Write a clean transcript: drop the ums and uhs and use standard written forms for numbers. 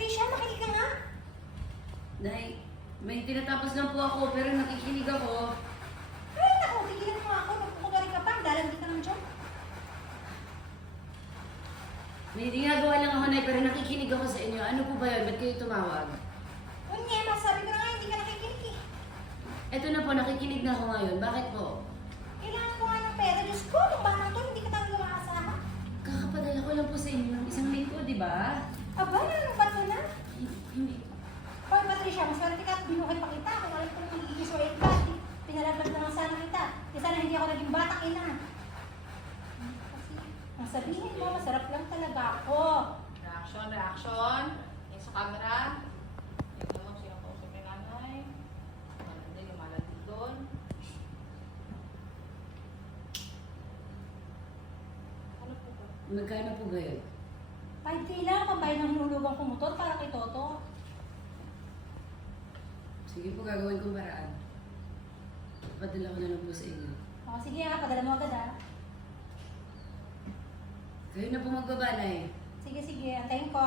Patricia, makinig ka nga. Nay, may tinatapos lang po ako pero nakikinig ako. Ay, naku, tigilan mo ako. Nagpupagaling ka pa. Lalandi ka naman dyan. May ginagawa lang ako, Nay, pero nakikinig ako sa inyo. Ano po ba yun? Ba't kayo tumawag? Unye, masabi ko na nga, hindi ka nakikinig eh. Eto na po, nakikinig na ako ngayon. Bakit po? Kailangan ko nga ng pera. Diyos ko, nung bata to, hindi ka talaga makasama. Kakapadala ko lang po sa inyo ng isang linggo, di ba? Aba, ano ba ito na? Hindi. Hoy, Patricia, maswerte ka at binuhay pa kita. Kung alam ko nang magiging swerte ka, pinalaglag naman sana kita. Kasi sana hindi ako naging batang ina. Kasi, ang sabihin mo, masarap lang talaga ako. Reaction, reaction. Yan sa camera. Yan naman sino po sa nanay. Hindi, lumalandi doon. Ano po ba? Magkano po ba yun? 5K lang, pambayad ng hinulugang ko motor para kay Toto. Sige po, gagawin kong paraan. Padala ko na lang po sa inyo. O, sige ha, padala mo agad ha. Kayo na po magbaba, Nay. Sige, sige, antayin ko.